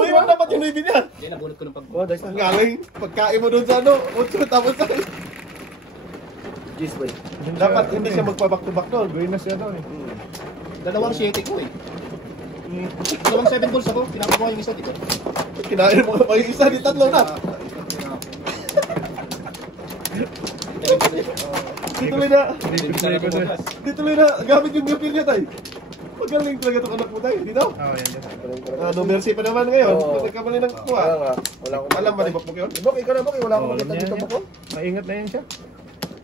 Uy, wag dapat yung navy niya. Yan, nabunot ko ng pag... Oh, dahil Ang galing. Pagkain mo doon sa ano, 8 tapos na. Jeez, boy. Dapat hindi siya magpa-back to back doon. Gawin na siya doon eh. Dalawang 7 ko eh. Dalawang 7 balls ako. Pinakuha yung isa dito. Kinain mo pa yung isa, di tatlo na. Dituloy na. Dituloy na. Gamit yung gapil niya, tay. Magaling talaga itong anak mo, tay. Dito. Oo, yan yan. Ano, mercy pa naman ngayon. Oo. Nagkamali ng kuha. Wala nga. Wala akong Alam ba ni Bok yun? Bok, ikaw na, Bok. Wala akong Oo, makita yan, dito, yan. Bok. Maingat na yan siya.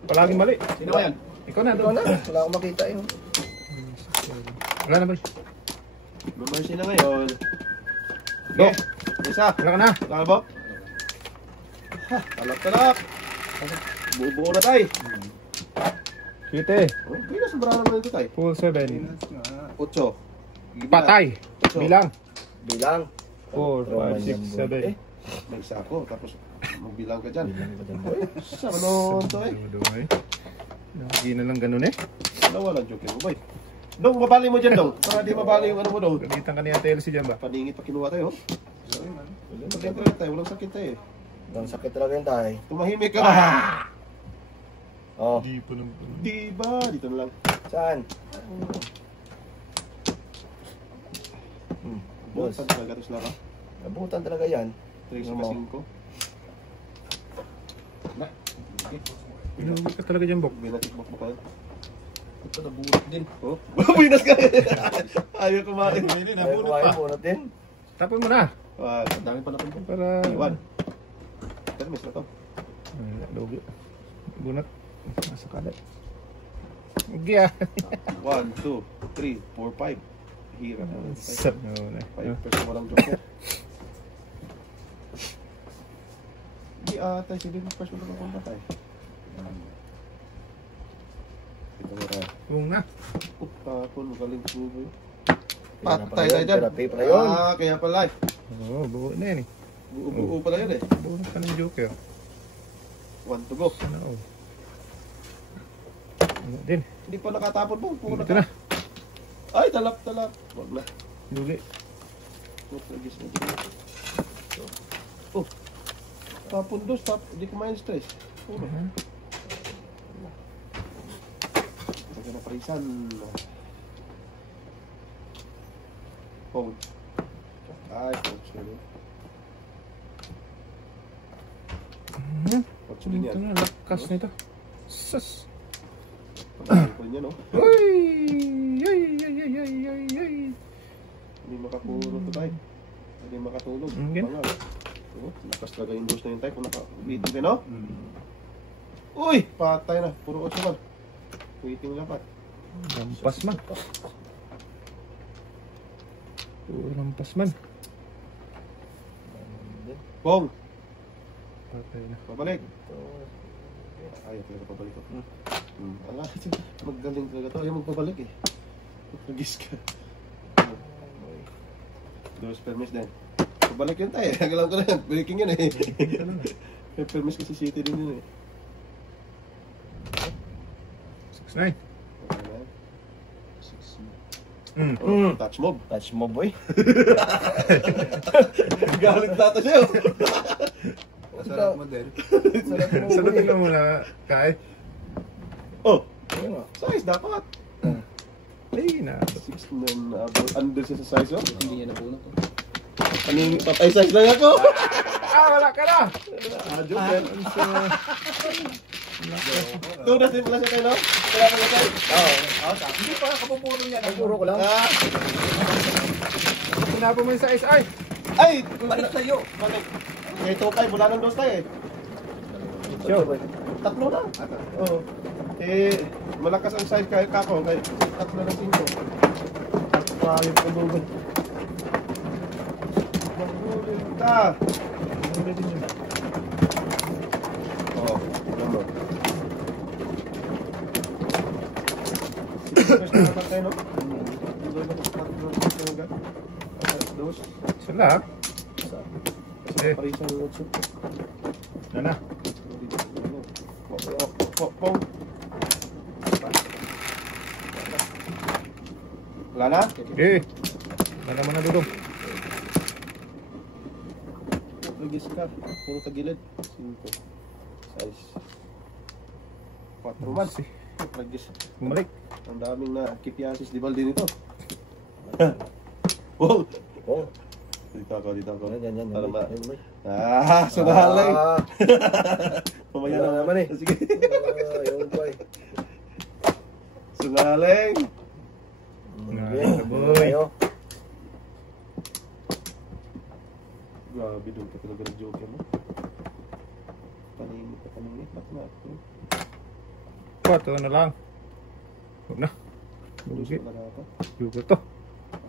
Palaging mali. Sino ba yan? Ikaw na, Ikaw doon. na. Wala akong makita yun. Wala na, boy. Mercy na ngayon. Go. Isa. Wala ka na. Wala ka, Bok? Talak. Buo na, tay. Kite. Oh, bilang sobrang naman ito, tay. Full 7. 8. Patay. Bilang. Bilang. 4, 5, 6, 7. May isa ako, tapos magbilang ka dyan. Sa ano ito eh? Hindi na lang ganun eh. Dalawa lang joke mo, boy. Dong, mabali mo dyan, Dong. Para di mabali yung ano mo, Dong. Gamitan ka ni Ate Elsie dyan ba? Paningit pa kinuha tayo. Maganda tayo, walang sakit tayo eh. Ang sakit talaga yun, tay. Tumahimik ka. Oh. Di pa naman. Di ba? Dito na lang. Saan? Boss, Boss. talaga ito sila ka. Nabutan talaga yan. 3 sa 5. Inuwi ka talaga dyan, Bok. Binatikbok mo pa yun. Ito, nabunot din. Oh, buinas ka. Ayaw kumain. Hindi, Ayaw nabunot kumain, pa. bunot din. Tapon mo na. Ang dami pa na po. Para... Iwan. Pero miss na to. Logi. Bunat. Nasa kalat. Gya. 1, 2, 3, 4, 5. Hirap na. Sap na wala. 5% walang joke. Hindi ata, hindi mo first mo lang kung patay. Ito mo tayo. Kung na. Tapon, magaling subo yun. Patay Patay tayo dyan. Therapy pala yun. Kaya pala eh. Oo, buo na yan eh. Buo pala yun eh. Buo na ka ng joker. 1 to go. Sana oh. Ano din. Hindi pa nakatapon po. Puro Ito na. Ay, talap. Wag na. Lugi. Oh. Tapon dos. Hindi kumain stress. Puro. Ito na parisan. Phone. Ay, phone. Sorry. What's yun Ito yan? na, lakas nito. Sus. Pagkakapon niya, no? Uy! Ay! Hindi makapuro to tayo. Hindi makatulog. Okay. Pangal. Oh, lakas talaga yung dos na yung tayo kung naka-waiting ka, no? Uy! Patay na. Puro 8 man. Waiting dapat. Lampas man. Puro lampas man. Bong! Patay na. Pabalik. Ayaw talaga pabalik ko. Ala, magaling talaga to. Ayaw magpabalik eh. Nagis ka. Dos permis din. Pabalik yun tayo. Alam ko na yan. Breaking yun eh. May permis kasi city din yun eh. 6-9. Oh, touch mob. Touch mo, boy. Galit tata siya. Sarap mo din. Sarap mo, Sagot boy. lang muna, Kai. Oh, Ayun nga. size dapat. Ay, na. 6 na under siya sa size oh. Hindi niya nabunot. Kaning patay size lang ako. Wala ka na! Joke yan. Tunas din pala siya kayo, no? Wala pala size. Oo. Hindi pa, kapupuro niya. Puro ko lang. Sinapo mo yung sa SI. Ay! Balik sa'yo. Balik. Ito kayo, wala nang dos tayo eh. Sure. Tatlo na. Oo. Eh, malakas ang size kayo kako. Kaya tatlo na 5. Ayun ko doon. Magulin ka. Oo, number. First na naman tayo, no? Dos. Sila. Kasi parisan ng lotso. Ano na? Pong. Wala na? Eh. Wala naman na dudong. Putragis ka. Puro tagilid. 5. 6. 4 man. Putragis. Bumalik. Ang daming na kipiasis di balde nito. Wow! Oh. Dito ako. Yan. Para ma... Yan, boy. Sunalay! Ah, Mamaya wala na naman eh. Sige. Yun, boy. Sunalay! Okay. boy. Tayo. Grabe doon ka talaga ng-joke mo. Paningit. Ba't na ako? 4 na lang. Huwag na. Bullshit Bullshit. na ako. Yugo to.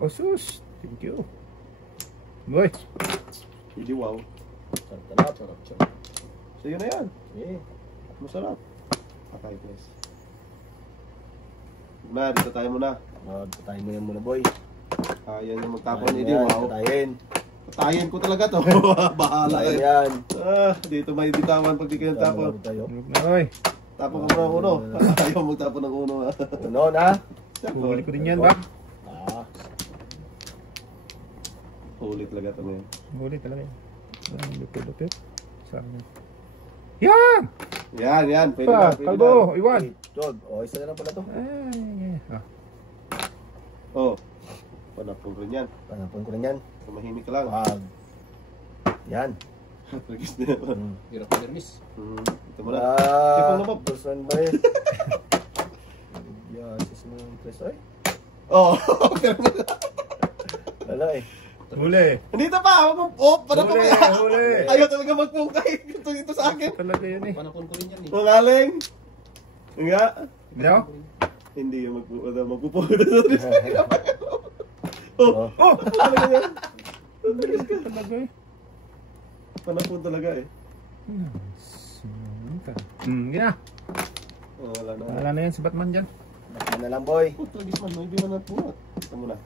Oh, sus. Thank you. Boy. Hindi wow. Sarap. So yun na yan. Eh. Masarap. Patay, guys. Na, dito tayo muna. Patayin mo yan muna, boy. Ayan yung magtapon ni Eddie. Wow. Patayin. Patayin ko talaga to. Bahala Patayin eh. yan. Dito may bitawan pag di kayo tapon. Tayo. Huwag na, boy. Tapon ko muna ng uno. Ayaw magtapon ng uno. Ano na? Huli ko din yan, bak. Ah. Huli talaga ito ngayon. Huli talaga yan. Lupit. Saan yan? Yan! Yan. Pwede Pa, na. Pwede kalbo. Iwan. Jod. Oh, isa na lang pala to. Ay. na. Ah. Oh. Panapon ko rin yan. Panapon ko lang yan. Tumahimik ka lang. Wag. Yan. Tragis na yan. Hirap na nermis. Ito mo na. Tipong lumab. Dosan ba eh? Yasis mo yung tres. Ay. Oh. Wala eh. Huli. Nandito pa. Panapon ko yan. Huli. Ayaw talaga magpungkay. Ito sa akin. Talaga yan eh. Panapon ko rin yan eh. Magaling. Nga. Hindi ako? Hindi yung magpupunta sa tres. Oh. Oh. Talaga yan. Talaga eh. Panapon talaga eh. Gina. Oh, wala na. Wala na yan si Batman dyan. Bakit na lang, boy. Tragis man. May biwan na punat. Ito muna.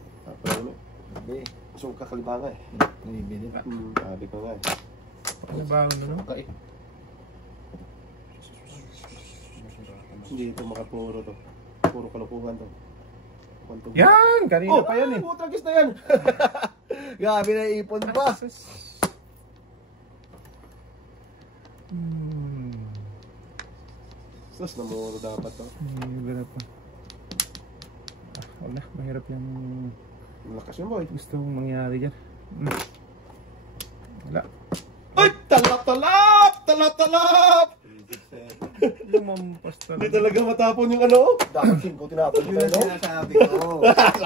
Pero Hindi. so kakalibanga eh. Bibili pa. Sabi ko nga eh. Ano ba ano no? Kain. Hindi ito makapuro to. Puro kalokohan to. Yan! Kanina pa yan eh. Oh, tragis na yan. Grabe na ipon pa. Sus, namuro dapat to. Mahirap pa. Wala, mahirap yung Malakas yun boy. gusto mong mangyari dyan. Wala. Ay! Talap! Lumampas Hindi talaga. talaga matapon yung ano. Dapat 5 tinapon ko Yun tayo, ang no? sinasabi ko.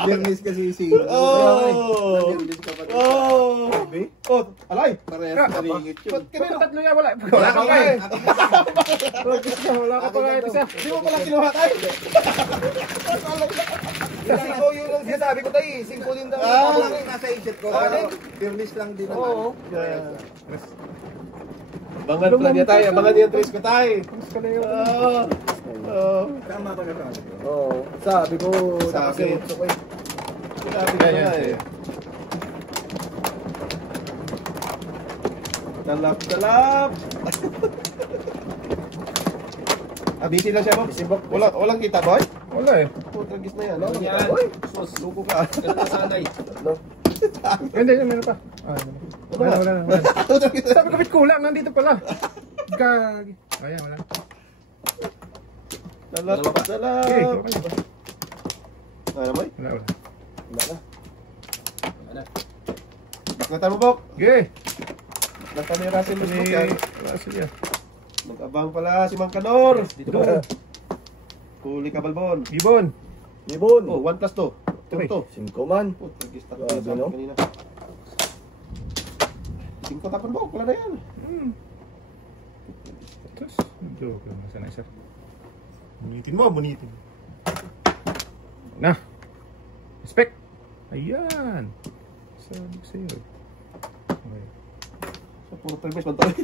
Dermis kasi si Oh! Dermis ka pa rin. Oh! Oh! Alay! Parehas naringit yun. Ba't kanino? Tatlo yan, wala. Wala ka nga eh. Wala ka pa nga ito siya. Di mo pala kinuha tayo. Kasi ko yun ang sinasabi ko tayo. 5 din daw. Ako lang yung nasa isip ko. Pero Dermis lang din naman. Oo. Abangan pala niya tayo. Abangan niya yung trace ko tayo. Mas ka na yun. Tama ka na sabi ko. Oo. Sabi ko. Sabi. Gusto ko eh. Sabi ko nga eh. Talap! Busy lang siya mo? Walang kita boy? Wala eh. Tragis na yan. Yan. Uy. Sus. Luko ka. Ganun na sanay. Tatlo. Hindi, meron pa. Wala. Sabi ko, bit kulang. Nandito pala. Gagi. Ayan, wala. Talap! Okay, okay. Ano boy? Wala. Wala na. Ano? Baklatan mo Bok! Okay. Baklatan ni Russell Ni... Lusbok yan. Wala siya. Nag-abang pala si Mang Kanor. Dito Doon. ba? Huli ka Balbon. Gibon. Ibon. Oh, 1 plus 2. 2. 5 man. Oh, tragis na Grabe, sabi no? kanina. 5 tapon Bok. Wala na yan. Tapos, joke lang. Sana isa. Bunitin. Na. Respect. Ayan. Sabi ko sa'yo. Okay. So, puro tragis man tayo.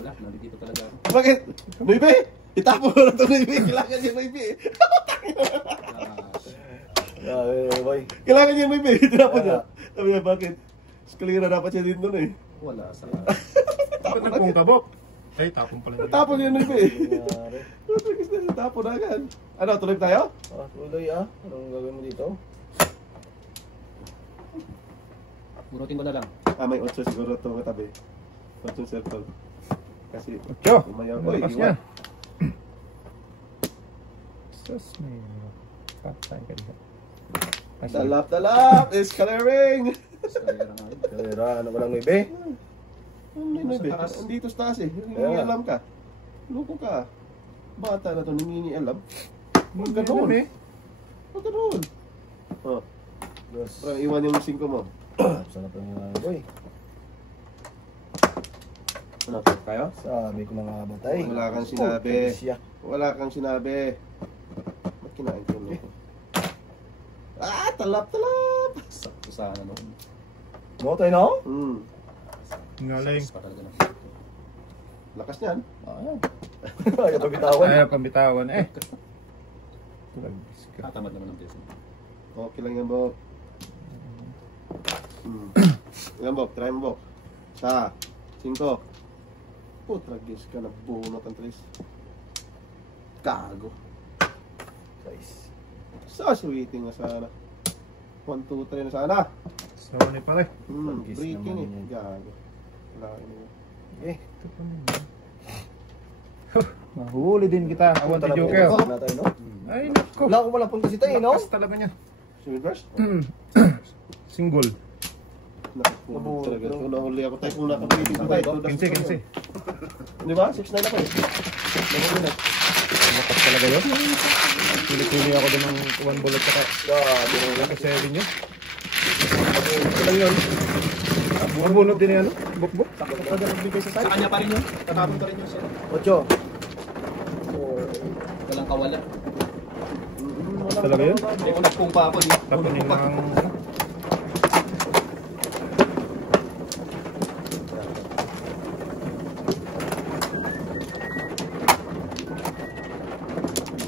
Wala, nandito talaga ako. Bakit? Noibe! Itapon mo na ito Noibe. Kailangan niya Noibe. Grabe, boy. Kailangan niya Noibe. Itapon niya. Sabi niya, bakit? Skalira dapat siya din doon eh. Wala sa... Ba't nagpong tabok? Ay, tapong pala. Itapon niya Noibe. Nangyari. Tragis na. Itapon na agad. Ano, tuloy tayo? Tuloy ah. Anong gagawin mo dito? Bunutin ko na lang. May 8 siguro ito katabi. 8 circle. Kasi, Ocho. umayaw. Uy, Uy, lakas niya. iwan. Sus, may... Patay ka dito. Ay, Dalap! It's coloring! Kaya ano ba lang ibe? Hindi na, be. Andito sa taas eh. Hindi alam ka. Loko ka. Bata na to, hindi alam. Huwag ganun. eh. Huwag ganun. Oh, Yes. parang iwan yung 5 mo. Sarap yung mga boy. Ano, kayo? Sabi ko mga batay. Wala kang sinabi. Siya. Wala kang sinabi. Ba't kinain ko yun? Ah, talap! Sakto sa ano. Mo tayo no? Ngaling. Pa talaga na. Lakas niyan. Ayaw pabitawan. Ayaw pambitawan eh. Tulagis ka. Tatamad naman ng peso. Okay lang yan, Bob. Ilan, Bob? Try mo, Bob. Sa 5. Tragis ka na bunot ang 3. Gago. Guys. Sasweeting na sana. 1, 2, 3 na sana. Sawa ni pare. Tragis Breaking naman eh. yan. Gago. Wala ka na yun. Eh. Ito pa naman. Mahuli din kita. Awan Punta ni na Joker. po na tayo, no? Ay, naku. Wala ko wala punta si tayo, no? Lakas talaga niya. Sumid brush? Single. Naku, talaga. Kung nahuli ako tayo, kung nakabitin ko tayo. 15. Di ba? 6-9 ako eh. Nahuli na. Lakas talaga yun. Pili-pili ako din ng 1 bullet saka Grabe na yan. 7 yun. Ito lang yun. Mabunod din yan. Bukbuk. Talaga nagbigay sa Sa side. kanya pa rin yun. Tatapon pa rin yun siya. 8. Walang kawala. Talaga yun? Hindi ko nagpung pa ako. Tapunin ng...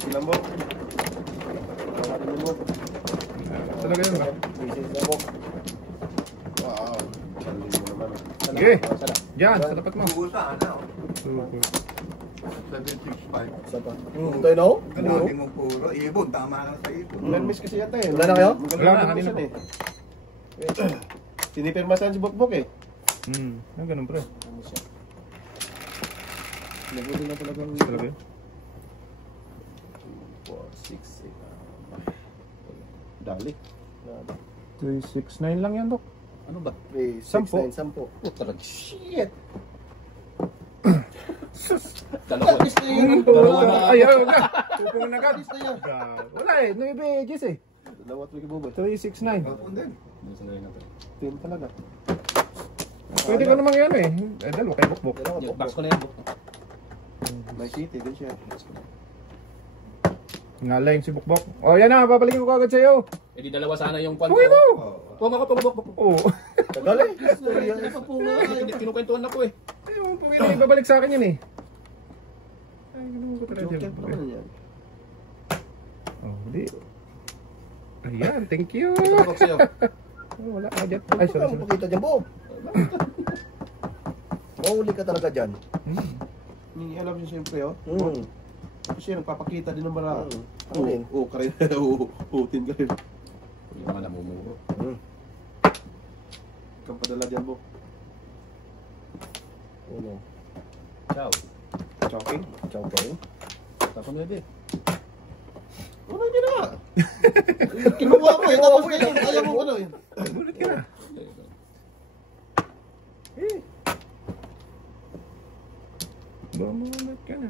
Silang, Bob. Pakarin mo. Talaga yun ba? Busy na po. Wow. Saling mo naman. Sige. Diyan, sa tapat mo. Super. 765. Isa pa. Tayo, no? Kalahati mo puro. Ibon, tama ka sa ibon. Nag-miss kasi yata eh. Wala na kayo? Magaling Wala na, na kanina kanina eh. Sinipirmasan si Bokbok eh. Ganun pre. Nahuli na talagang... Talaga yun. 4, 6, 8. Dali. 369 lang yan, Dok. Ano ba? 3, 6, Sampo. 9, 10. Oh, talaga. Shit! Dalawa. Dalawa na. Ayaw na. Tupong na agad. na yan. Wala eh. 9 Gis eh. Dalawa tuloy kibuboy. 369. Kapon din. Minsan na rin natin. 10 talaga. Pwede ka namang yan eh. Dalawa kay Bukbuk. Yung box ko na yan. May city din siya. Ngalayng si Bukbuk. O yan na, papalikin ko agad sa'yo. Eh di dalawa sana yung kwan. Uy mo! Puma ka, puma ko. Oo. Tagal eh. Storya. Kinukwentuhan ako eh. Ayun, pumili, ibabalik sa akin yan eh. Ay, ganun ko talaga Joker dyan. pa naman yan. Oh, di. Ayan, thank you. Ito ko sa'yo. Oh, wala ka dyan. Ay, sorry, Ano sorry. pakita dyan, Bob? Mahuli ka talaga dyan. Hindi alam siya siyempre oh. Hmm. Tapos siya nagpapakita din ng bara. Ano yun? Oo, karin. Utin ka rin. Yung mga namumuro. Kang padala dyan, Bok. Ano? Ciao. Choking. Chow kayo? Tapos na din. Ano hindi na? Kinuha mo eh. Tapos ngayon, ayaw mo ano eh. Bulit ka na. Eh. Bumunod ka na.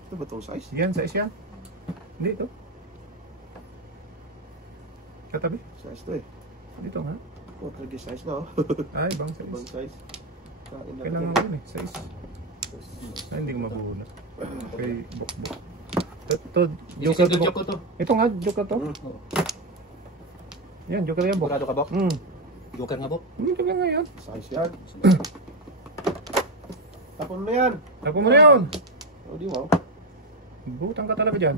Ito ba itong size? Yan, size yan. Hindi, ito. Katabi. Size to eh. Dito nga. Oh, talaga size na oh. Ay, bang Ibang size. size. Kain na Kailangan natin. ko yun eh, size. Ay, hindi ko mabuna. Okay, bukbuk. Ito, joker to. Joker ko to. Ito nga, joker to. Yan, joker yan, buk. Sigurado ka, Bok? Hmm. Joker nga, Bok. Joker nga yan. Size yan. Tapon mo yan. Tapos mo na yun. Oh, di wow. Butang ka talaga dyan.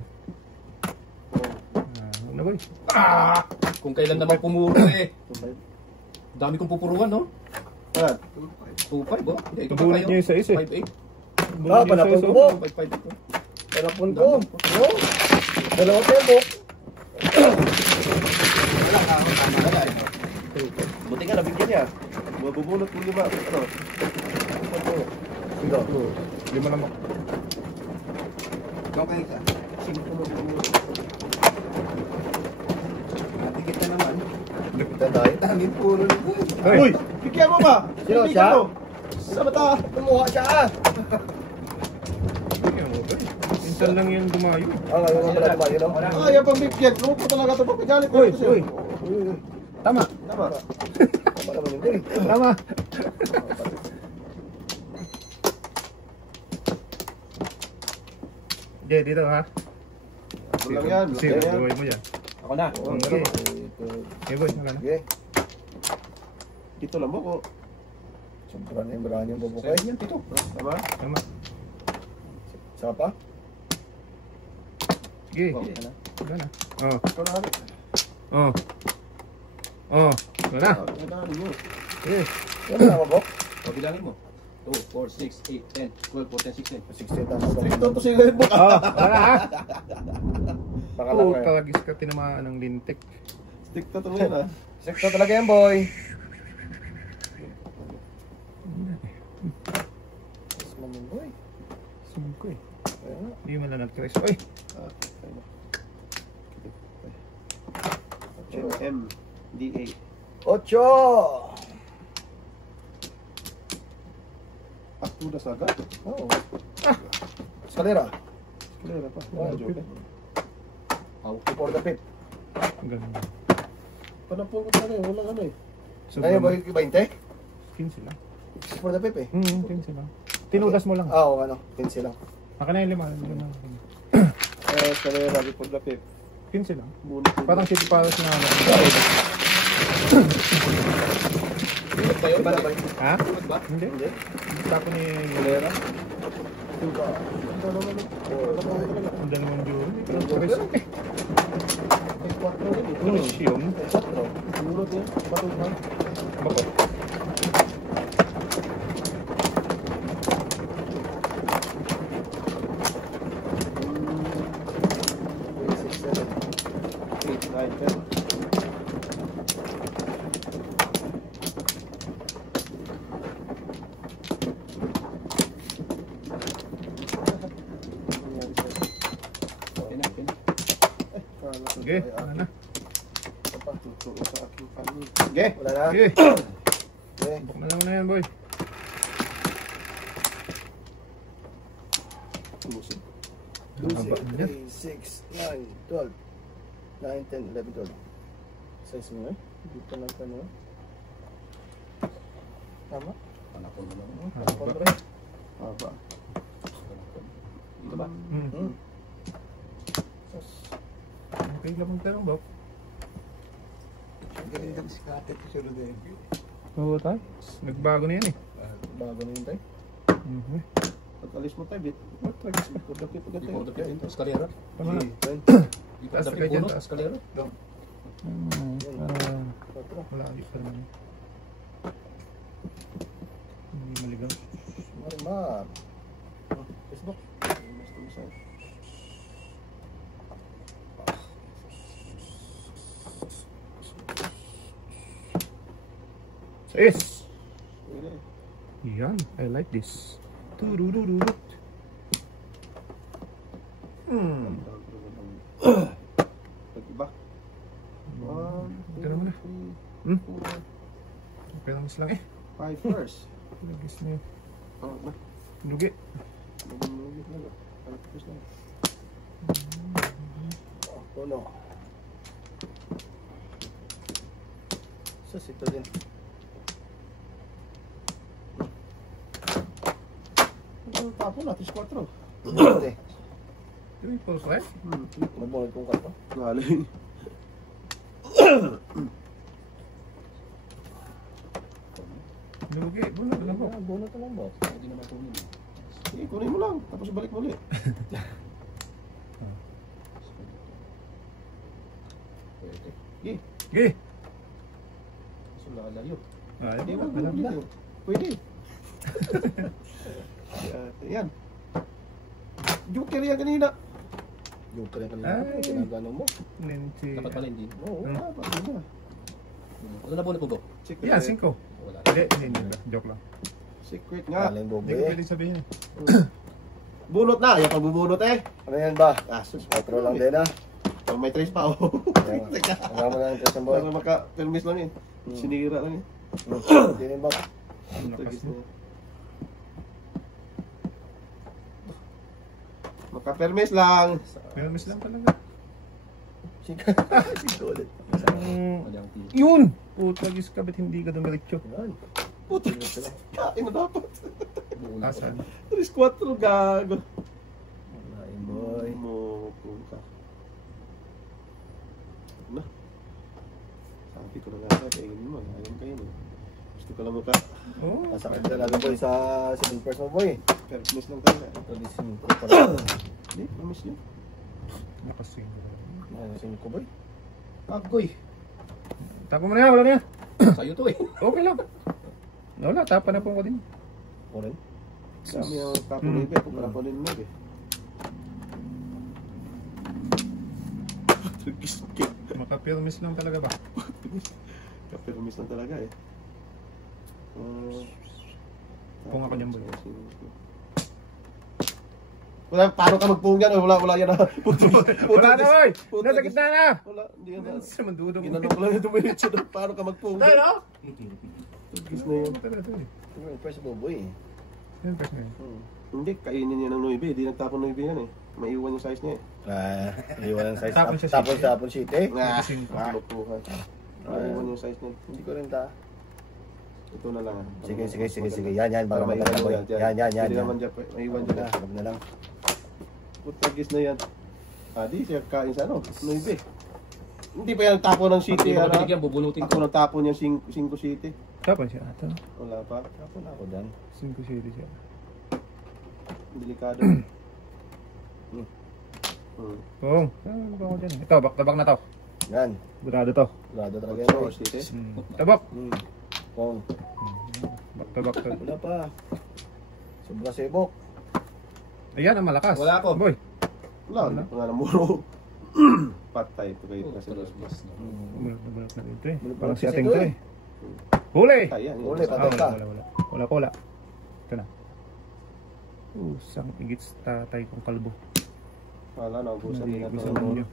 Ano ba? Kung kailan naman pumuro eh. Dami kong pupuruan, no? Ayan. 2.5, oh. Ito pa Bullet kayo. niya yung size eh. 5.8. Ah, panapon ko, Bob. 5.5 ito. Panapon ko. No? Dalawa tayo, Bob. niya. Mabubunot mo 5. Ano? Ito. 5 lang ako. Okay ka. 5 mabubunot. Matikit na naman. Kita tayo. Daming puro na boy. Hoy! Uy! Bigyan mo ba? Sino, Hindi siya? ka, no? Sa mata! Tumuha siya ah! Bigyan mo ba? Minsan lang yung dumayo. Ah, ngayon nga pala tumayo no? Ayaw pang bigyan. Ano po talaga ito? Papigalit ko Uy, ito sa'yo. uy. Uy, Tama. Tama. tama naman yun. Uy. Tama. Okay, dito ha. Ano lang yan? Zero, Laki yan. buhay mo yan. Ako na. Okay. Okay, boy. Wala na. Sige. Dito lang mo ko. Sobra na yung marami yung bubukay. Yan, pito. Tama? Tama. Saka pa? Sige. Okay. Wala na. Oh. Ikaw na kami. Oh. Oh. Wala na. Kailangan nyo. Okay. Ano na mabok? O, bilangin mo. 2, 4, 6, 8, 10, 12, 14, 16. 60 tama ba? Ito to sila yung buka. Oh. Wala ha. Baka lang Oh, kayo. talagis ka tinamaan ng lintik. Stick to to ngayon, ha? Sekto talaga yan boy. Yes, mamin boy. Sumog ko eh. Kaya nga. Hindi mo na nag-trace. Oy. MDA. 8! Aktuda saga. Oo. Eskalera. Kailangan pa. Ah, Joke. For the pit. Ganun. Panapong ko tayo. Walang ano eh. Ngayon boy, 20? 15 lang. For the pit eh. 15 lang. Tinudas mo lang. Ah, oo ano. 15 lang. Aka na yung 5. Kailangan lagi po lapit. 15 lang. Bunot. Parang city paros na ano. Iba na ba? Ha? ba? Hindi. Hindi. Tapo ni Eskalera. Diba? Ang dalawa na. ang dalawang juro. Pero trace. May 4 rin eh. Push yun. 4. Bunot yan. Patuhan. Bako. Okay na, okay na. Sige. Wala na. Tutuo sa aking panin. Sige. Wala na. Sige. Okay. Buk na lang na yan, boy. Tumusig. 2, Haba 6, niya. 9, 12. 9, 10, 11, 12. Size mo eh. Dito lang ka no. Tama? Panakon mo lang. Haba. Kontra. Haba. Ito ba? Hmm. Okay lang ang tanong, Bob. Galing ka si Kate ko si Rodrigo. Oo, tayo. Nagbago na yan eh. Bago na yun tayo. Pag-alis mo tayo, bit. Matragis ka. Pagdapit ugat Ipon tayo. the pit into escalera. Tama na. Ipon Taas the ka pit dyan, puno, taas. escalera. Wala ka pa naman. Hindi maligaw. Marimar. Facebook. Basta mo sa'yo. Sis! Uy na eh. Yan, I like this. Tururururut. Pag-iba. 1, Ganun na. 2, 3, Hmm? Okay lang lang eh. 5 first. Lagis na yun. Oh, ba? Lugi. Nagmumugit lang. 5 first lang. Puno. Sus, ito din. Ano tapo natin? 4. Ito Triple five? Magbunod kong karto. Galing. Lugi. Bunod lang ko. Bunod ka lang ba? Hindi naman kunin. Sige, kunin mo lang. Tapos balik mo ulit. Pwede. Sige. Sige. Kaso lalayo. Ay, Hindi mo. alam na. Pwede. Yan. Joker yan kanina. Yung ka rin kanina. Ay. Ginagano mo. Ninti. Dapat pala hindi. Oo. Ah, pati na. Ano na bunot mo, Bo? Secret. Yan, 5. Wala. Hindi. Joke lang. Secret nga. Aling Hindi ko bobe. pwede sabihin eh. Bunot na. Ayaw pang bubunot eh. Ano yan ba? Asus. 4 lang din ah. Pag may trace pa, oh. Teka. Kasama na yung Christian boy. Para maka-permis lang yun. Sinira lang yun. Hindi rin ba? Lakas mo. Maka-permis lang. Pero miss lang talaga. Sika. Sika ulit. Walang tea. Yun! Putragis ka, ba't hindi ka dumiretso? Yan. Puto. Kain na dapat. Asan? 3-4 gago. Lain boy. Mo puta. Na. Sabi ko na nga kainin mo. Ayaw kainin. Gusto ko lang mukha. Oh, Masakit talaga boy sa 7 mo boy. Permis lang tayo. Tulis 5 pa lang. Hindi, permis yun. nakasing. Ano 5 boy? Agoy. Tapo mo na yan, wala na yan. Sa'yo to eh. Okay lang. Wala, tapa na po ko din. O rin? Kami ang tapo-libe. Kung parapo din mo eh. Trigis-kit. Makapilmis lang talaga ba? Kapermis lang talaga eh. Kung ako niyan, boy. Wala, paano ka magpung yan? Wala yan ah. Wala na, oy! Nasa gitna na! Wala, hindi yan ah. Sa mandudong. Ginanong ko lang yung dumiritso doon. Paano ka magpung Tayo, yan? no? Trigis na yun. First boy. Yan, first na yun. Hindi, kainin niya ng 9. Hindi nagtapon 9 yan eh. Maiwan yung size niya eh. Iwan ang size. Tapon siya Tapon city. sa tapon sheet eh. Lokohan. Maiwan yung size niya. Hindi ko rin ta. Ito na lang ah. Sige. Yan. Baka maganda boy. Yan. Hindi naman dyan. Maiwan dyan. Huwag na lang. Putagis na yan. Di siya kain sa ano? 9. Hindi pa yan tapo ng Pag city. di mo binigyan, bubunutin Ako ko. nagtapo niya 5 city. Tapon siya ata. Wala pa. Tapon ako dyan. 5 city siya. Delikado. Oo. Ba ako dyan. Ito, tabak na to. Yan. Burado to. Lado talaga yan. 4 boy. city. Tabak. Kung Tabak to. wala pa. Sobra sebok. Ayan ang malakas. Wala ako. Boy. Wala. Hindi pa nga namuro. Patay. Pagkait kasi. Bulak na dito eh. Bulak Parang kasi si ating ito to eh. eh. Huli! Patay yan. Huli, Ah, patay ka. wala. Ito na. Sang igits tatay kong kalbo. Wala na. Ubusan nila Gusto ito. ninyo.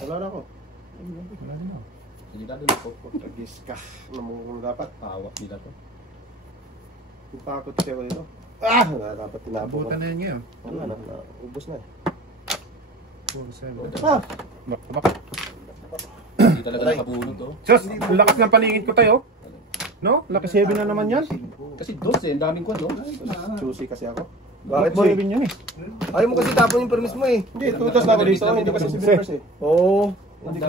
Wala na ako. Wala na. Delikado na po. Putagis ka. Namukong dapat. Hawak nila to. Yung takot siya ko dito. Wala dapat tinapo ko. Butan na yan ngayon. Wala na. Ubus na eh. 4-7. Ah! Tabak. Hindi talaga nakabunot to. Sus! Ang lakas ng palingit ko tayo. No? Lakas 7 na naman yan. Kasi dos eh, ang daming kwan no? Choosy kasi ako. Bakit boy? 7 yan eh. Ayaw mo kasi tapon yung permis mo eh. Hindi, tutas na ako dito. Hindi kasi 7 first eh. Oo.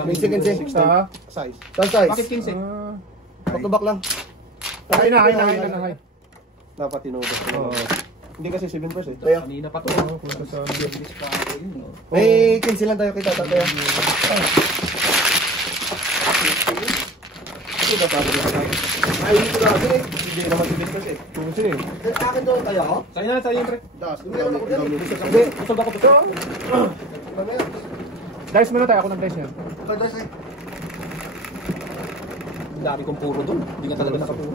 May second eh. Sa... Size. Saan size? Bakit 15? Ah... Back to back lang. Ay na. Dapat tinutas ko. Oo. Hindi kasi 7 first eh. Tayo. Kanina pa to. Punta sa... May 15 lang tayo kita tayo. Hindi ba sabi lang tayo? Ay, ito lagi eh. Hindi naman 7 first eh. Kasi... Akin to tayo ako. Sa'yo na, sa'yo pre. Das. Hindi, Usog ako to. mamaya. Dice muna tayo. Ako nag-dice yan. Pagdas eh. Ang dami kong puro doon. Hindi ka talaga nakapuro.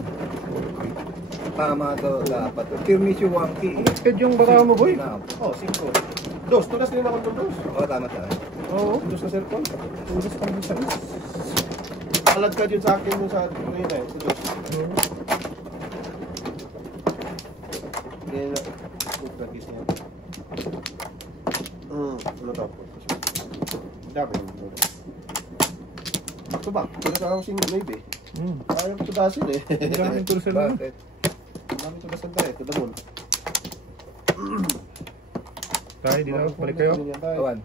Tama to dapat. Tirmis yung wonky. Exped yung baka mo, boy. Oh, 5. Dos. Tulas din ako ng dos. Oo, tama tayo. Oo. Dos na circle. Tulos pa rin sa Alad ka dyan sa akin yung sa ngayon eh. Sa dos. Ganyan na. Practice niya. Ano daw po? Dami yung tulas. Back to back. Tulas ako sing maybe. Ayaw tudasin eh. Ang daming tulos sa loob. Bakit? Dami tudasan tayo. To the moon. Tayo, dito. Balik kayo. Awan.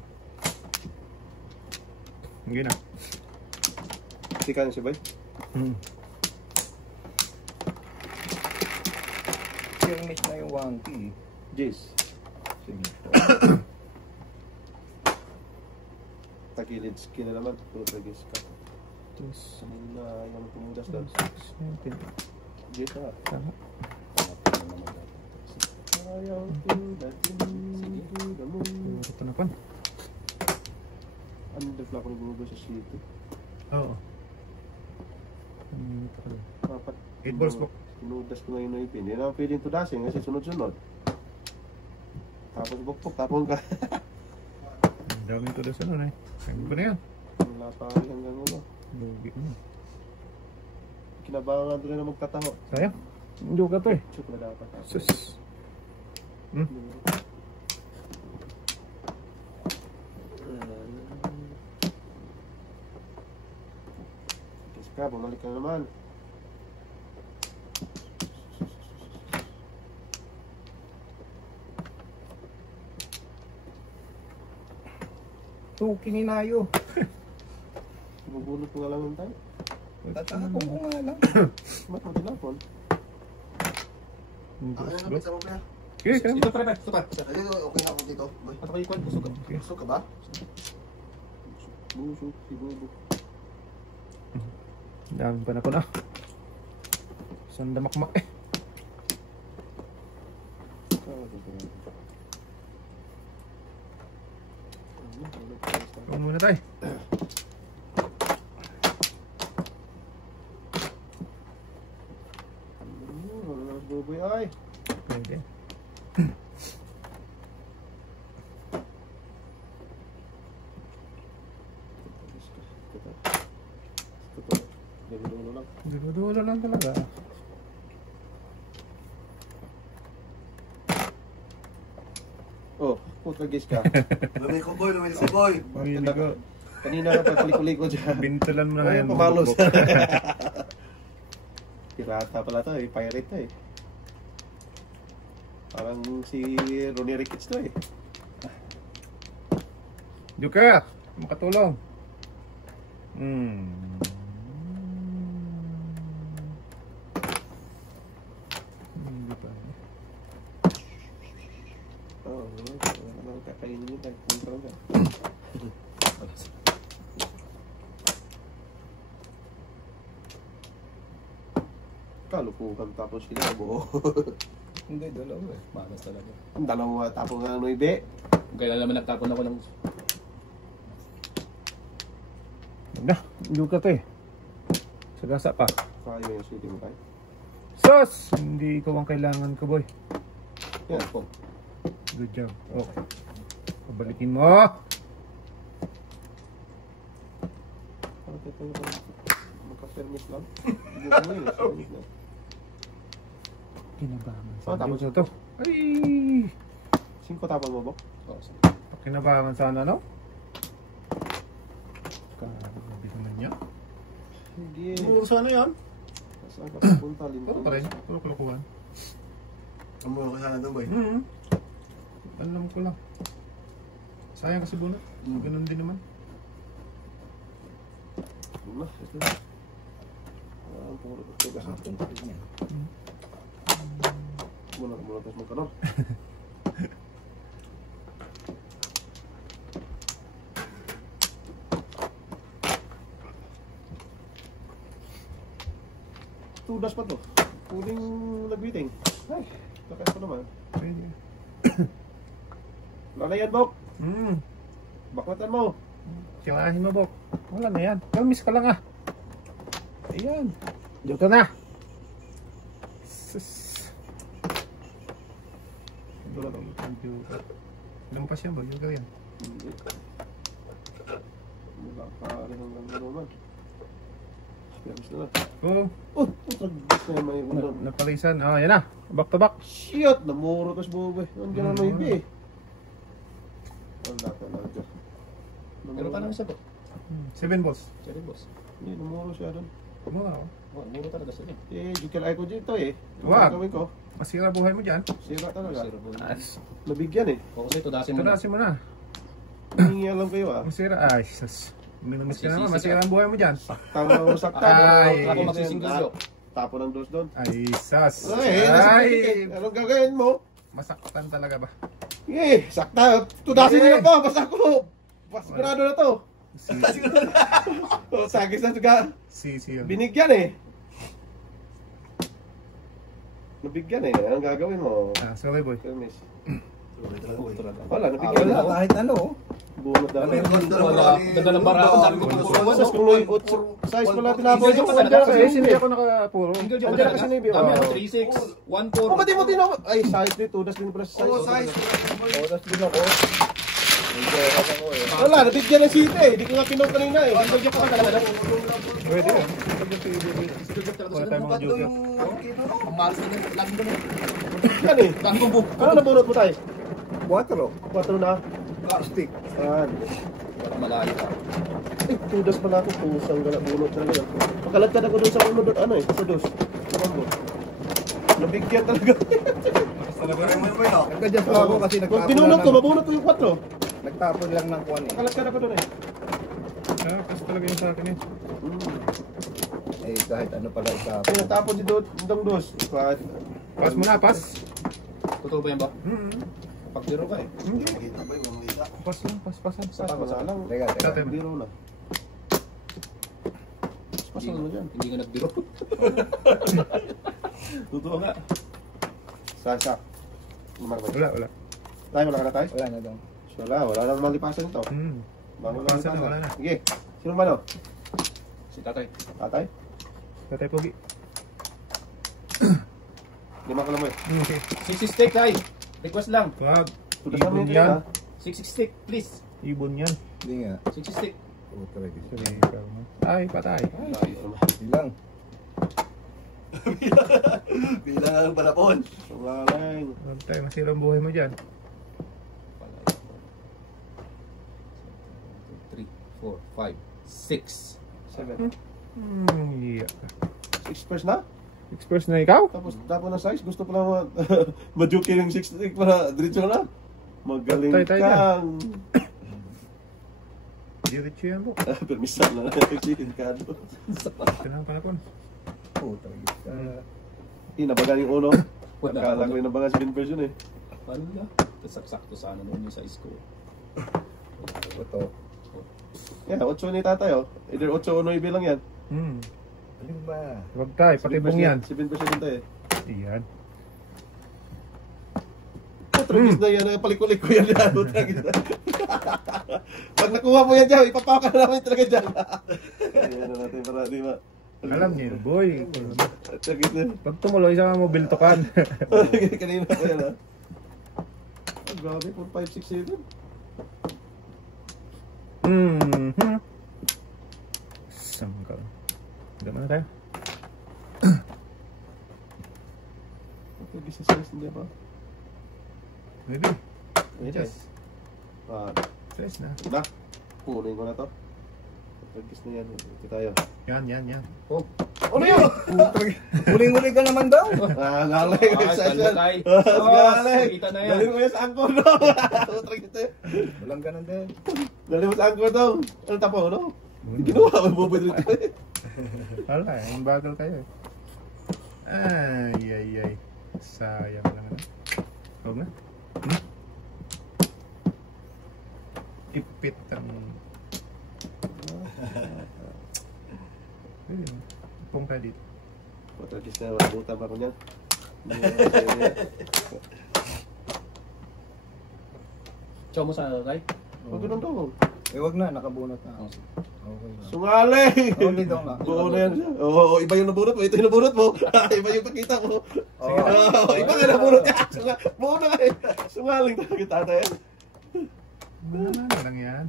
Hindi na. Sika niya si Bay. Tirmis na yung wonky. Jace. Sige. Tagilid skin na naman. Tagis ka. Tapos... Kanina yung tumudas doon. 19. Jace na. Tama. Ayaw to the moon. Ito na pan. Ano yung flap ang gumubo sa city? Oo. Dapat 8 balls po. tinudas ko ngayon na ipin. Hindi naman pwedeng tudasin kasi sunod-sunod. Tapos bukpok, tapon ka. Ang daming tulas ano eh. Kaya ko na yan. Wala pa rin hanggang ulo. Lugi mo. Kinabangan doon na magtataho. Sayang. Hindi ka to eh. Chuk na dapat. Sus. Hmm? Kiss ka, bumalik ka na naman. Tuking inayo. Bubulot ko nga lang yung tayo. Tatapon ko nga lang. Ba't mo tinapon? Okay, kaya. Ito pre, suka. Okay na ako dito. Boy. Ato kayo kwan, suka. Gusto ka ba? Busok, si Bobo. Ang daming pa na ko na. Isang damakmak eh. Kung muna tayo. Boboy ay. Pwede. Dulo lang. Dulo-dulo lang talaga. Oh, puta guys ka. Lumay ko boy, lumay ko boy. Pamili ko. Kanina ka pa kuliko dyan. Bintalan mo na Ay, ngayon. pamalos. Bukbok. Pirata pala to eh, pirate to eh. Parang si Ronnie Ricketts to eh. Joker! Makatulong. Hindi pa. Oo, ano kakainin yun eh. Control ka. Kalupukan tapos sila buo. Hindi, dalawa eh. Malas talaga. Ang dalawa tapos nga ano ibe. Kailan naman nagtapon ako ng... Na, Joker to eh. Sagasa pa. Kaya yung city mo tayo. Sus! Hindi ikaw ang kailangan ko, boy. Yan po. Good job. Okay. Pabalikin mo. Parang ito yung magka-permit lang. Hindi ko mo yun. Permit na. Kinabangan Oh, tapos sana to. Ay! 5 tapon mo ba? Oh, sige. Kinabangan sana, no? Grabe ko na niya. Hindi. Puro sana yan. Saan ka pupunta? Puro Lintong. pa rin. Puro kulukuhan. Ang muna ko sana doon boy. Alam ko lang. Sayang kasi bunot. Ganun din naman. Wala, ito na. Ah, puro ito ka sa atin. Muna ka muna tapos magkaroon. Tudas pa to. Puling labiting. Ay, lakay pa naman. Pwede. Wala na yan, Bok. Hmm. Baklatan mo. Kilahin mo, Bok. Wala na yan. Kalmis ka lang ah. Ayan. Joker na. Sus. Ito na to. Joker. Lumpas yan ba? Joker yan. Hindi. Wala pa rin hanggang ano man. Piamis na lang. Oh, Oh, tragis na may ulan. napalisan. Ah, yan na. Back to back. Shit! Namuro tas bubo. Nandiyan na may ibi eh. Wala talaga. Pero paano isa to? 7 balls. Sorry, boss. Hindi, namuro siya doon. Ano ako? Oh, muro talaga sila. Eh, jukil ay ko dito eh. Wag. Gawin ko. Masira buhay mo dyan. Sira talaga. Zero ball. Nabigyan eh. O kasi tudasin mo na. Tudasin mo na. Hihingi alam kayo ah. Masira. Ay, sus. Minumis ka naman. Masira ang buhay mo dyan. Tama mo sakta. Ay. Ako magsisinggulo. Tapo ng dos doon. Ay, sus. Ay, Ay. anong gagawin mo? Masaktan talaga ba? Eh, sakta. Tudasin Eh. nyo pa. Basta ko. Sigurado na to. Si, Oh, sagis na tuga. si yun. Binigyan eh. Nabigyan eh. Anong gagawin mo? Ah, sorry boy. Kermis. Wala, nabigyan Wala, na. kahit ano. Bunot na. Ganda ng barako, dami ko pang Sa kung may size pala tinaboy Hindi yung ko andyan kasi kasi hindi ako nakapuro. Andyan na kasi Navy. Kami ako Oh. 3-6, 1-4. Oh, pati mo tinawag. Ay, size dito. Das din pala sa size. Oo, size. Oras din ako. Wala, nabigyan ng sita eh. Hindi ko nga pinong kanina eh. Hindi ko pa talaga. Pwede yun. Wala tayong mga Ba't joker. yung kilo, no? Ang mahal sa nyo, lagi ko na. Yan eh. Ano nabunot mo tayo? 4. 4 na. Stick. Ah, Malayo pa. eh, 2 das pala ako. Pusang gala bunot talaga yan. Pakalatad ako doon sa ulo doon. Ano eh, sa dos. Sa kambo. Nabigyan talaga. Nagka-adjust lang ako kasi Kung nagtapon pinunot lang ko, ng- mabunot ko yung 4. Nagtapon lang ng kuwan eh. Pakalatad ako doon eh. Ah, kasi talaga yung sa akin eh. Eh, kahit ano pala Ay, itapon. natapon si Dong Dos. Kahit... Pass mo na, pass. Totoo ba yan ba? Pagbiro ka eh. Hindi. Kita ba yung mamita? Pass lang, pass. Wala lang. Teka, teka. Dati. Biro na. Pasal mo dyan. Hindi ka nagbiro. Totoo nga. Sasa. Wala. Tayo, wala ka na tayo? Wala na daw. Wala na malipasan ito. Bago na Malipasan na, wala na. Sige. Sino man o? Si tatay. Tatay? Tatay Pogi. Lima ka lang mo eh. 6 stick, tay. Request lang. Wag. Tudas namin Ibon ito yan. ha. 6 stick, please. Ibon yan. Hindi nga. 6 stick. Puta rin. Ay, patay. Hindi lang. Bilang ang panapon. Sumalang. Huwag tayo masirang buhay mo dyan. 3, 4, 5, 6. 7. Yeah. 6 first na? 6 first na ikaw? Tapos tapo ng size. Gusto ko lang majuki yung 6 stick para diretso na. Magaling Tayo kang. Diretso yan po. Permisa na. Delikado. Kailangan panapon. Puta rin. Inabagan yung uno. Wala. Akala ko inabagan si Ben version eh. Paano nga? Sakto sa ano noon yung size ko. Ito. Yeah, 8 ni tatay oh. Either 8 o 9 lang yan. Alin ba? Huwag tayo, patibong yan. Si Ben version din tayo eh. Iyan. Tragis na yan, palikulik ko yan yan. Pag nakuha mo yan dyan, ipapaka na namin talaga dyan. Ayan na natin para di ma... Alam niyo, boy. Tragis na. Pag tumuloy sa mo biltokan. Kanina ko yan ha. Oh, grabe, 4, 5, 6, 7. Sangkal. Gama na tayo. Tragis na size, hindi ba? Maybe. Pwede. Yes. Stress na. Na, punin ko na to. Tragis na yan. Ito tayo. Yan. Ano yun? Huling-huli ka naman daw. Ah, galing. Ah, Size talo yan. tayo. Galing. Kita na yan. Dali mo yan sa angkor, no? Tragis na yan. Walang ganun din. Dali mo sa angkor, no? Ano tapo, no? Ginawa mo bubod rito eh. Wala, yung bagal kayo eh. Ay. Sayang lang na. Huwag na. Ipit ang... Pong ka dito. Tragis na, wala buta pa ko niyan. Chow mo sa tay. Huwag ganun daw. Eh, wag na. Nakabunot na. Oh, Okay lang. Sungali! Oh, dito nga. Buo na yan siya. Oo, iba yung nabunot mo. Ito yung nabunot mo. Iba yung pakita mo. Oo, iba yung nabunot ka. Buo na ka eh. Sungaling talaga tatay yan. Ano lang yan.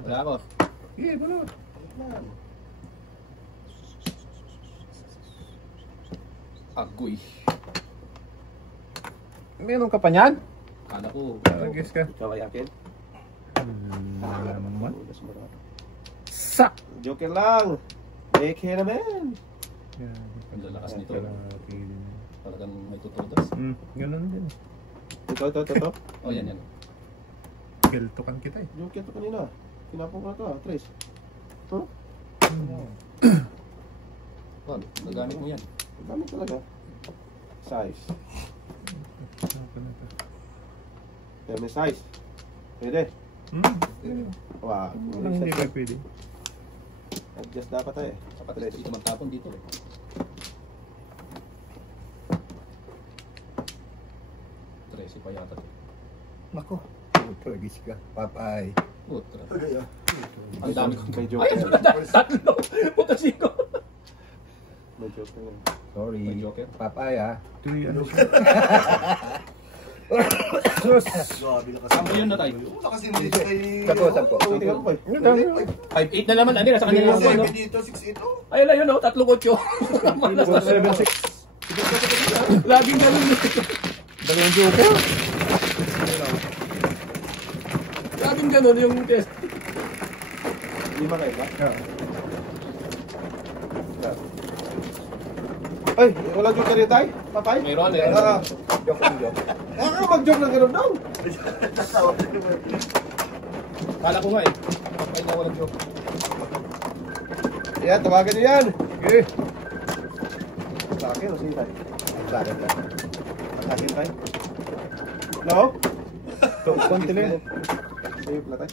wala ako. Sige, balot. Agoy. Meron ka pa niyan? Kala ko. Guess ka. Ikaw ay akin. Naman. Mas marami. Sa! Joker lang. Eke naman. Ang lalakas nito. Kalahati. Talagang may tututas. Ganun din. Ito. Oh, yan. Geltokan kita eh. Joker to kanina. Pinapong ko na to ah. Trace. Huh? Wag, nagamit mo yan. Ang dami talaga. Size. Ako na to. Kaya may size. Pwede. Wow. Walang hindi ka pwede. Adjust dapat tayo eh. Sapat dito magtapon dito. Tresi pa yata. Nako. Tragis ka. Papay. Putra. Okay, Ang dami kong May joke Ay, yan. tatlo. Puta siko. May joke na yan. Sorry. May joker. Papay ah. 3 ano siya. Sus! Grabe na kasi. Sampo yun na tayo. Wala kasi dito kay... Sampo. Uy, tingnan mo ba? Ang dami. 5-8 na naman. Ano na sa kanila yung ano. 7 dito, 6-8 oh. Ayun na yun, oh. 3-8. Malas na 7-6. Laging ganun. Dalawang joker. Laging ganun yung test. Lima kayo ba? Ah. Ay, walang joke ka rin tayo? Papay? Meron eh. Joke ang joke. Mag-joke ng ganun daw. Kala ko nga eh. Ay, na walang joke. Yan, tawagan niyo yan. Okay. Sa akin o sa'yo tayo? Sa akin lang. Sa akin tayo? No? Konti lang. Sa'yo pala tayo?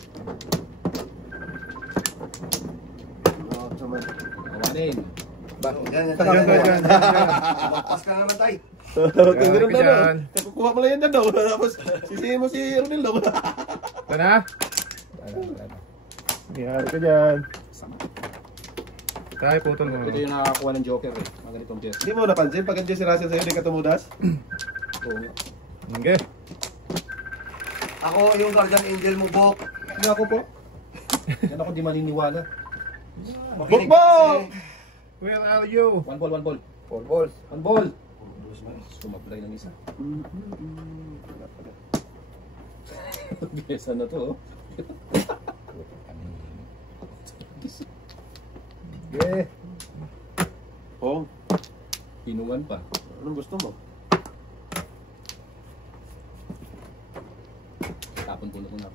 No, naman. Awanin. Yan, yan. Yan. Pas ka naman tayo. Ganun na no. Yan. Kukuha mo lang yan daw. Tapos sisihin mo si Ronildo. Ito na. Wala. Mayari ka dyan. Tayo, putol mo. Ito yung nakakakuha ng joker eh. Mga ganitong test. Hindi mo napansin, pag nandiyan si Russell sa'yo, hindi ka tumudas? Oo nga. Okay. Ako yung guardian angel mo, Bok. Hindi ako po. Yan ako di maniniwala. Makinig Bok! kasi. Where are you? 1 ball, 1 ball. 4 balls. 1 ball. Sumablay ng isa. Besa na to oh. Yeah. Pong, Pinuwan pa. anong gusto mo? Tapon puno ko na.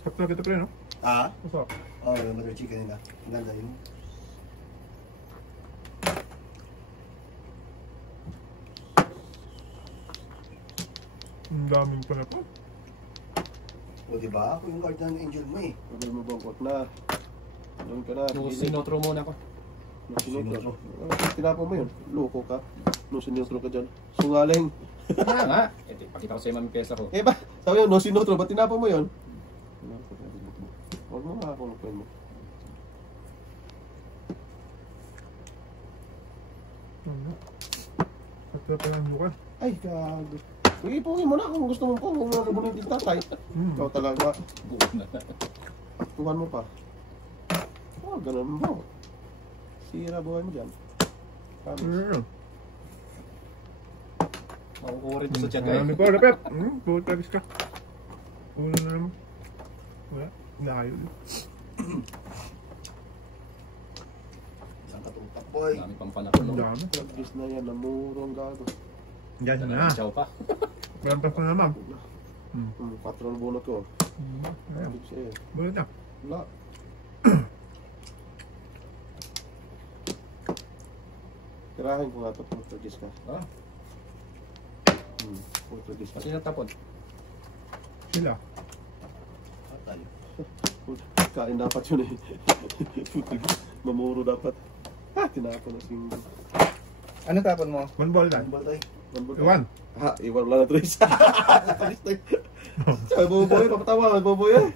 Sakto kita pre, no? Ah? Masarap. Oh, yung butter chicken nila. Ang ganda yun. Ang daming pala po. O diba? Ako yung guardian angel mo eh. Pagay mo bangkot na. Doon ka na. No, sinotro muna ko. No, sinutro. Tinapo mo yun. Loko ka. No, sinutro ka dyan. Sungaling. Kaya nga. Ito, pakita ko sa iyo pesa ko. Eh ba? Sabi yun, no, sinutro. Ba't tinapo mo yun? Huwag mo makakunukin mo. Sakto pa lang bukas. Ay, gago. Sige, pungin mo na kung gusto mo po. Kung nabunin yung tatay. Ikaw talaga. Bukas na. Tuhan mo pa. Oh, ganun mo. Sira buhay mo dyan. Promise. Makukuha rin to sa tiyaga Marami eh. pa, Repep. Buhat tragis ka. Uno na naman. Wala. Layo. Isang katutak, boy. Dami pang panahon. Ang No? dami. Practice na yan. Namurong gago. Diyan na. Ciao pa. Meron pa naman. 4 ang bunot ko. Ayan. Sabi siya eh. Buhat na. Wala. Tirahin ko nga ito. Portuguese ka. Ah, Portuguese ka. kasi nagtapon. Sila. Patay. Kain dapat yun eh. Mamuro dapat. Ha, tinapon na sing... Ano tapon mo? One ball lang. Ano ba tayo? One. Ha, iwan wala na trace. Sabi, bubuhay, papatawa, bubuhay eh.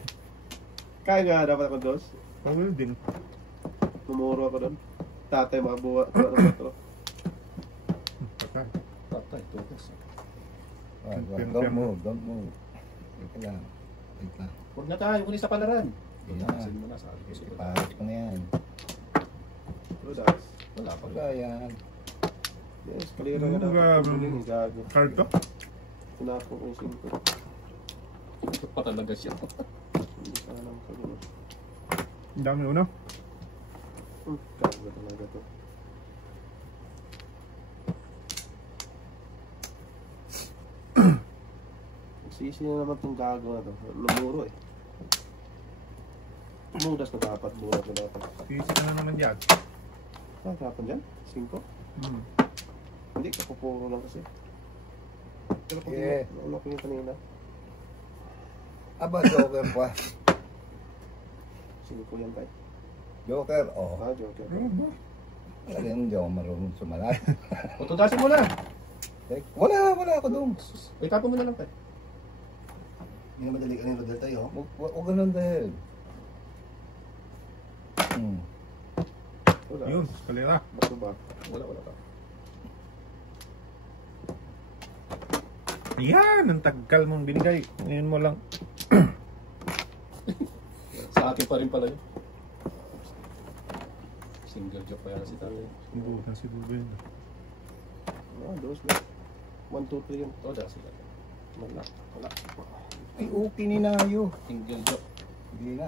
Kaya nga dapat ako dos. Pagod din. Mamuro ako doon. Tatay, makabuha. Patay. Patay, tukas. Don't move, don't move. Ito lang. Wait lang. Huwag na tayo, kunin sa palaran. Yeah. Takasin mo na, sabi ko sa'yo. Pahat ko na yan. Rudas. Wala pa. Wala yan. Yes, kalira nga Grabe. dapat. Gago. Card to? Tinapon ko yung singko. Ito pa talaga siya. Hindi ka alam ka gano'n. Ang dami uno. Gago talaga to. Sisi na naman tong gago na to. Lumuro eh. Mudas na dapat, burat na dapat. Sisi ka na naman dyan. Ah, dapat dyan? 5? Hindi, kapupuro lang kasi. Pero pag Yeah. naulok yung kanina, Aba, joker pa. 5 yan tayo. Joker, oh. Ah, joker. Talagang hindi ako marunong sumalay. Utudasin mo na. Wala ako doon. Ay, tapon mo na lang tayo. Hindi na madali kanina Rodel tayo. Huwag ganun dahil. Wala. Yun, kalera. Bato ba? Wala pa. Yan, ang tagal mong binigay. Ngayon mo lang. Sa akin pa rin pala yun. Single joke pa yan si tatay. Siguro yun. Dos na. 1, 2, 3 yun. Oo, dyan sila. Wala. Ay, okay ni Nayo. Single joke. Hindi na.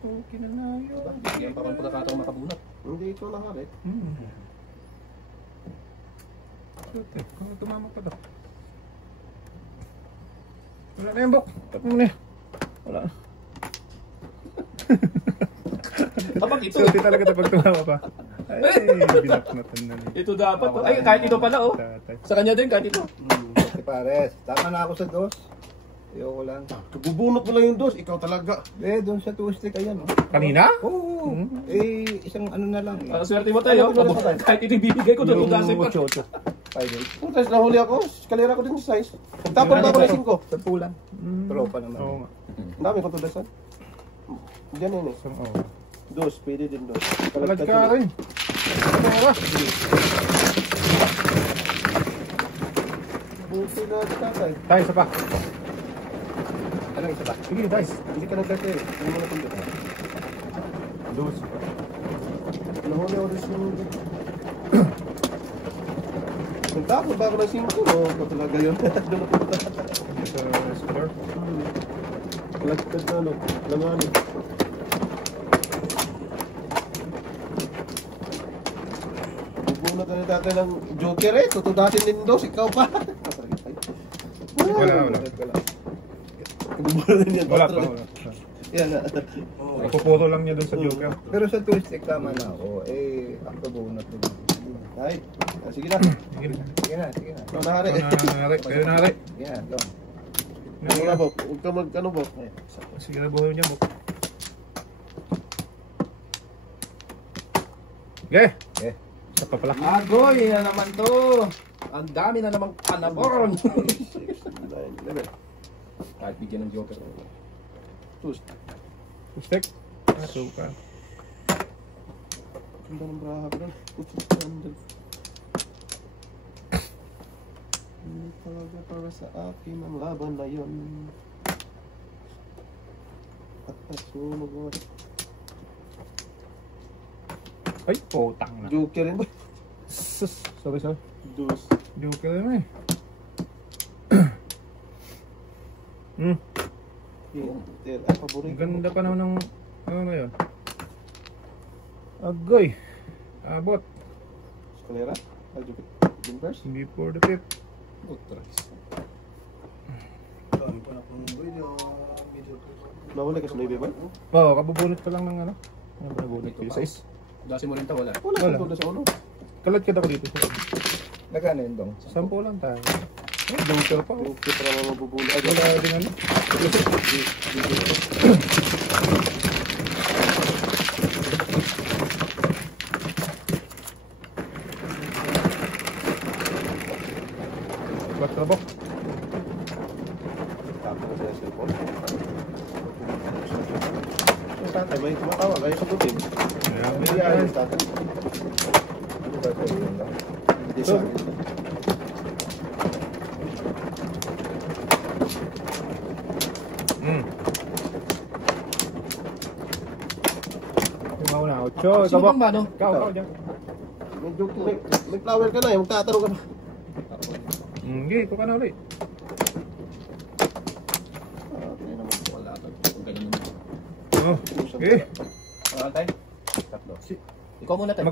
Okay na na yun. Bigyan pa kong pagkakataong makabunat. Hindi ikaw nakari. Sute, kung tumama ka daw. Wala na yung bok. Tapos mo na. Wala na. Kapag ito. Sute talaga ito pag tumama pa. Ay, binaknatan na niya. Ito dapat. Ay, kahit ito pala oh. Tatay. Sa kanya din, kahit ito. Si Pares. Tama na ako sa dos. Ayoko lang. Bubunot mo lang yung dos. Ikaw talaga. Doon sa two-stick, ayan. Oh. Kanina? Oo. Isang ano na lang. Swerte mo tayo. Kahit ito ibibigay ko, tutugasin pa. 5-8. Kung tayo nahuli ako, kalera ko din sa size. Tapon ba ako na 5? Sa pulang. Tropa naman. Oo nga. Ang dami ko tudasan. Diyan yun eh. Oo. Dos, pwede din dos. Talag ka rin. Kalera. Buti na tatay. Tayo, isa pa. Ano isa ba? Sige, tayo. Hindi ka nagkate eh. Hindi mo natundot. Dos. Nahuli ako rin sa Nagtapon ba ako ng 5? Oo, ito talaga yun. Doon napunta. Sa score. Kalagtad na ano. Langanin. Bubunot na ni tatay ng joker eh. Tutudasin din dos. Ikaw pa. Wala. Bubunot din yan. Wala pa, wala. Yan na. Napupuro lang niya dun sa Joker. Pero sa two-stick tama na ako. Ako bunot din. Ay, sige na. Sige na. Sige na. Ikaw nahari. Nari. Kayo nari. Sige na, Dong. Ano na po? Huwag ka ano po? Sige na buhay niya, Bok. Okay. Isa pa pala. Agoy na naman to. Ang dami na namang panabon. 11. Kahit bigyan ng joker. Tus. Pustek. Suka. Ganda ng braha ko doon. Hindi talaga para sa akin ang laban na yun. At nasunog mo. Ay, potang na. Joker rin ba? Sus. Sorry. Dos. Joker na eh. Ang paborito. Ang ganda pa naman ng ano yun. Agoy. Abot. Skalera? Ay, Joker. Jumpers? Before the fifth. Good tries. Nawala ka sa Navy ba? Oo, kabubunot pa lang ng ano. Ano ba nabunot ko? Sa is. Dasin mo rin to, wala. Wala Wala. ka doon sa ulo. Kalat ako dito. Nagkano yun, Dong? 10 lang tayo. Oh, Joker pa. Oh. Joker para mga mabubula. Ay, Wala din ano. Batrabok. Tapos na sa cellphone. Yung tatay, may tumatawag. Ayaw sa butin. Hindi ayaw yung tatay. Ano ba ito yun, Dong? Hindi sa akin. Yung mauna. 8. Sino bang mano? Ikaw dyan. May flower ka na. Magtatanong ka pa. Hindi, ito ka na ulit. Wala to. Kung ganyan naman. Oh, okay. Wala tayo? Tatlo. Ikaw muna tayo.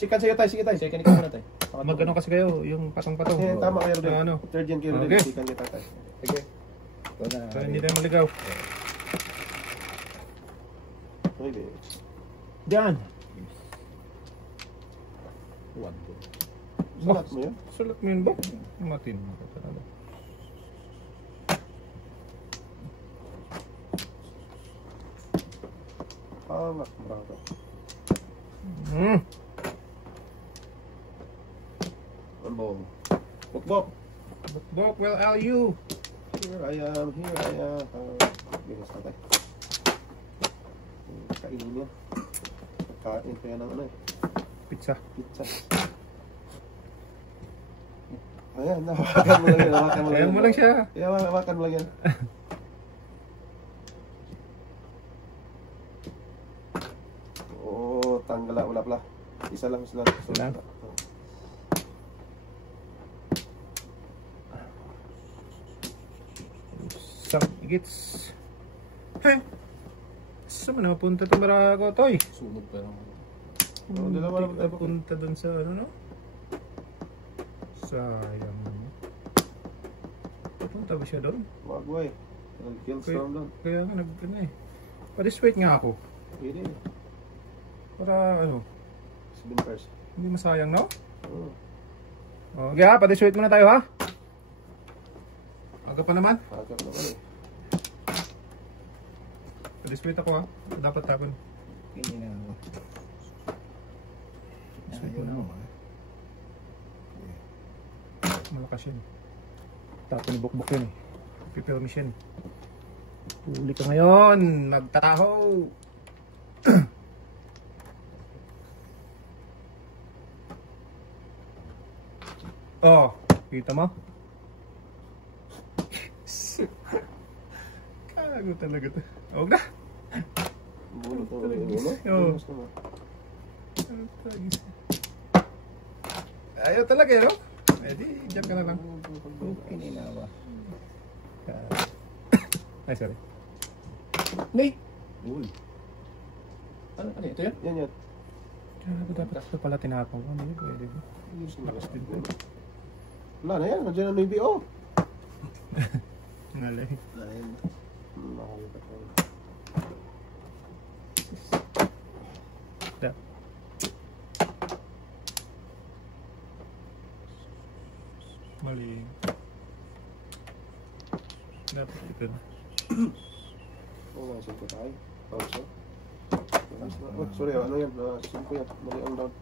Sikat sa'yo tayo. Sige tayo. Second, ikaw muna tayo. Mag-ano kasi kayo, yung patong-patong. Tama kayo rin. Ano? Third yan kayo rin. Okay. Sikan kita tayo. Sige. Ito na. Para hindi tayo maligaw. Okay, babe. Diyan. One, two. Salat mo yun. Sulat mo yun ba? Matin mo ka talaga. Bravo. Hmm. Ang bong. Bok-bok. Bok, where are you? Here I am. Bilis na tayo. Kainin yan. Pagkain pa yan ng ano eh. Pizza. Pizza. Ayan, hawakan mo lang yan. Ayan mo lang siya. Hawakan mo lang yan. Oo, tanggala, wala pala. Isa lang. Isa lang. Gits. Hey! Saan mo napunta itong Barako, Toy? Sunog pa lang. Oo, dalawa lang tayo. Punta dun sa ano, no? Sayang. Papunta ba siya doon? Magway. Killstorm doon. Kaya nga, ano eh. Pa-diswait nga ako. Pwede. Para ano, Spin first. hindi masayang, no? Oo. Okay ha, pa-diswait muna tayo ha. Aga pa naman. Agap naman eh. Pa-diswait ako ha. Dapat tapon. Hindi na ako. Diswait muna ako. Malakas yun. Tapon ni Bukbok yun eh. Pipilmis yun. Huli ka ngayon. Magtataho. Oh, kita mo? Kago talaga to. Huwag na. Bulot na ulit yung ulo. Oo. Bulos naman. Ayaw talaga yun, no? Eh di, dyan ka na lang. Hindi na ako. Ay, sorry. Nay! Uy. Ano ito yan? Yan. Kago dapat ito pala tinapang ko. Hindi, pwede ba? Lakas din to. Wala na yan. Nandiyan na yung BO. Ngalay. Nakalipat na yun. Da. Mali. Dapat ito na. Oo, may 5 tayo. Pause. Oh, sorry, ano yan? 5 yan. Mali ang down.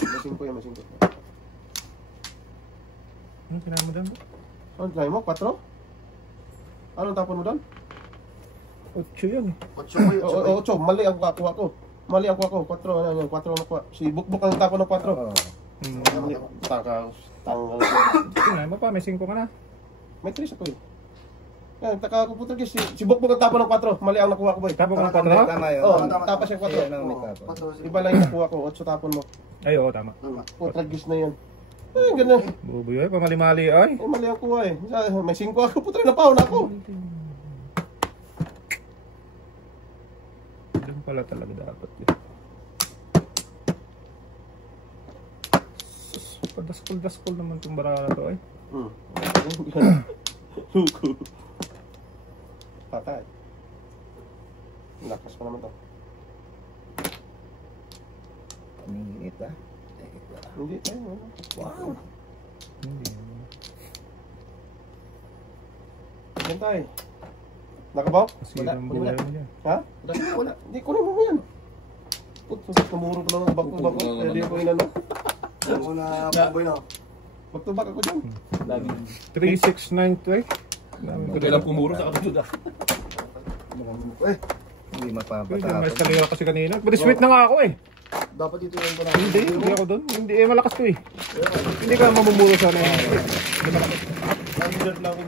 May 5 yan, may 5. Ano kailangan mo doon? Ano try mo? 4? Anong tapon mo doon? 8 yun eh. 8. Mali ang kuha ko. Mali ang kuha ko. 4. Ano yan? 4 ang nakuha. Si Bukbuk ang tapon ng 4. Oo. Mali. Tanggal. Tingnan mo pa, may 5 ka na. May 3 ako eh. Yan, taka-computer guys. Si Bukbuk ang tapon ng 4. Mali ang nakuha ko boy. Tapos ka Tama, ng 4? tama yun. Oo, Tama. tapas yung 4. Ayan ang may tapon. Iba lang yung nakuha ko. 8 tapon mo. Ay, oo, tama. 4 gis na yan. Ay, ganun. Buboy ay, pamali-mali ay. Ay, mali ang kuha eh. May 5 ako. Putre na paon ako. Doon pala talaga dapat yun. Padaskol-daskol naman itong barara to ay. Luko. Patay. Lakas pa naman to. Minit ah. Hindi. Ay, wala. Wow. Hindi. Yan tayo. Nakabaw? Kasi ang buhay mo dyan. Ha? Wala. Hindi ko rin mo yan. Tumuro ko lang ng bako-bako. Kaya di ko inano. Una, pamboy na. Back-to-back ako dyan. Lagi. 3692 eh. Kailang pumuro sa kapatid ah. Hindi Uy, may mapapatapon. escalera kasi kanina. But sweet na nga ako eh. Dapat ito yung pala. Hindi ako doon. Hindi malakas to eh. Hindi ka mamumuro sana. Lang